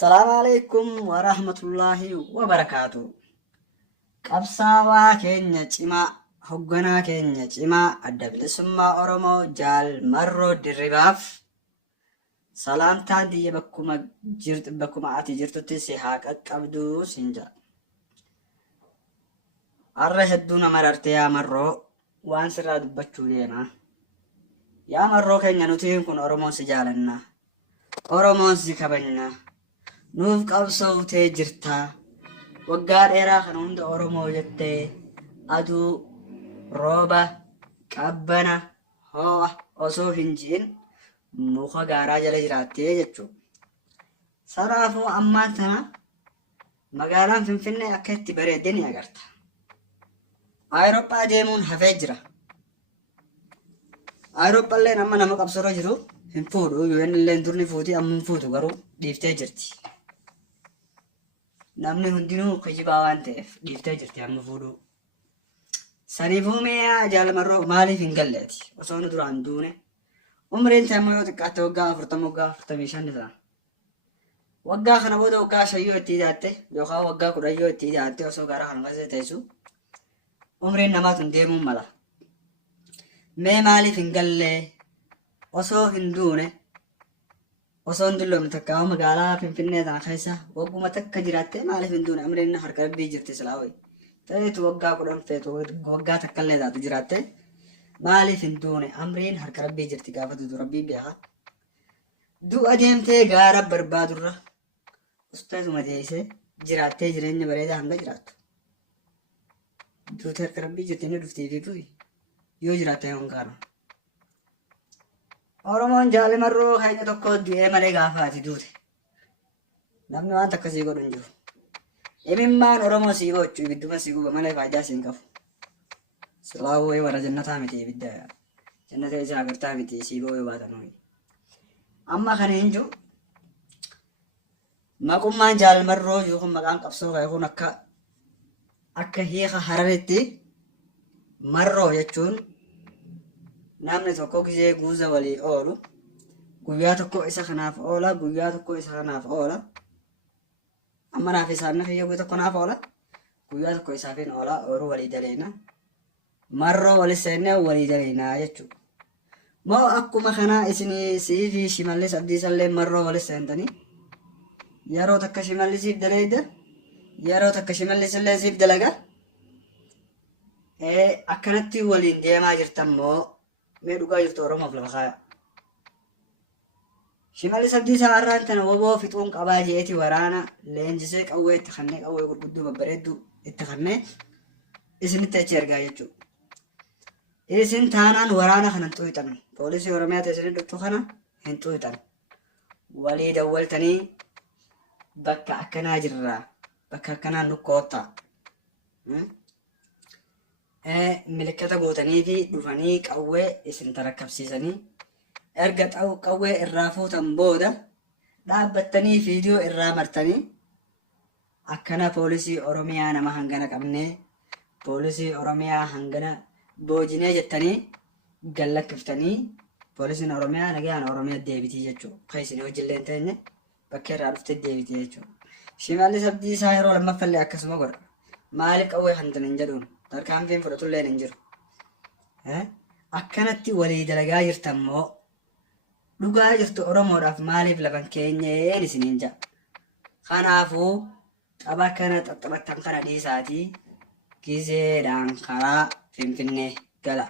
السلام عليكم ورحمة الله وبركاته. qabsaawaa keenya cimaa hogganaa keenya cimaa adda bilisummaa Oromoo Jaal Marroo Dirribaaf salaamtaan biyya bakkuma ati jirtutti si haa qaqqabdu siin jedha. Har'a hedduu nama rartee yaa Marroo waan sirraa dubbachuu deema. Yaa Marroo keenya nuti kun Oromoon si jaalanna. Oromoon si kabajna. Nuuf qabsootee jirtaa. Waggaa dheeraa kana hunda Oromoo jettee aduu rooba qabbana ho'a osoo hin jiin muka gaaraa jala jiraattee jechuudha. Sanaafuu ammaan tana magaalaan Finfinnee akka itti bareedde ni agarta. Awurooppaa deemuun hafee jira. Awurooppaalleen amma nama qabsarra jiru hin fuudhu yoo illee durni fuutii amma hin fuutu garuu dhiiftee jirti. Namni hundinuu kijibaa waan ta'eef dhiiftee jirti amma fuudhuu. Saniifuu mee Jaal Marroo maaliif hin galleeti osoo nu duraan duune umriin ta'e yoo xiqqaatte waggaa 40 waggaa 45 ta'a. Waggaa kana booda waggaa 5 yoo itti hidhaatte yookaan waggaa 10 yoo itti hidhaatte osoo gara kana keessa teessu umriin namaa tun deemuun mala. Mee maaliif hin gallee osoo hin duune osoo hin dulloomne takka magaalaa Finfinnee tana keessa wagguma takka jiraatte maaliif hin duune umriin harka rabbii jirti silaa wayi. Ta'eetu waggaa 10 feetu waggaa takka illee taatu jiraatte maaliif hin duune umriin harka rabbii jirti gaafatu rabbii beeka. Du'a deemtee gaara barbaadurra usteetuma deessee jiraattee jireenya bareedaa hanga jiraattu. Duuti harka rabbii jirti inni dhuftii fi yoo jiraatte hongaara. Oromoon Jaal Marroo keenya tokko du'ee malee gaafaati duute. Namni waan takka sii godhu hin jiru. Imimmaan Oromoo sii gochuu ibidduma sii guba malee faayidaa sii hin qabu. Silaa wayii warra jannataa miti ibidda. Jannata isaa agartaa miti sii boo'ee baatan hoyi. Amma kana hin jiru. Maqummaan Jaal Marroo yookaan maqaan qabsoo ka'e kun akka hiika Hararitti Marroo jechuun namni tokko gisee guuza walii oolu guyyaa tokko isa kanaaf oola guyyaa tokko isa kanaaf oola amma naaf isaan guyyaa tokko naaf oola guyyaa tokko isaafin oola oolu walii daleena Marroo walii seennee walii daleena jechuudha. Moo akkuma kanaa isinii sii fi Shimallis Abdiisallee Marroo walii seentanii yeroo takka Shimallisiif daleeyda yeroo takka Shimallisillee siif dalaga akkanatti waliin deemaa jirtan moo mee dhugaa jirtu Oromoof lafa kaaya. Shimallis Abdiisaa har'aan tana woboo fixuun qabaa jeeti waraana leenjisee qawwee itti kannee qawwee gurguddoo babbareedduu itti kannee isinitti achi ergaa jechuudha. Isin taanaan waraana kanan xuyixan poolisii Oromiyaa ta'e dhuftu kana hin xuyixan. Walii dawwaltanii bakka akkanaa jirraa bakka akkanaa nukkoottaa. Milikkata gootanii fi dhufanii qawwee isin tarakkabsiisanii erga qawwee irraa fuutan booda dhaabbattanii viidiyoo irraa martanii akkana poolisii Oromiyaa nama hangana qabnee poolisii Oromiyaa hangana boojinee jettanii gallakkiftanii poolisiin Oromiyaa nagaan Oromiyaa deebitii jechuudha. Kan isin hojiillee teenye bakka irraa dhuftee deebitii jechuudha. Shimallis Abdiisaa yeroo lammaffallee akkasuma godha. Maaliif qawwee hantan hin jedhuun? Tarkaanfiin fudhatullee hin jiru. Akkanatti walii dalagaa jirtan moo dhugaa jirtu Oromoodhaaf maaliif laban keenyeen isiniin ja'a. Kanaafuu tapha kana xaxxabattan kana dhiisaatii gizeedhaan karaa Finfinnee gala.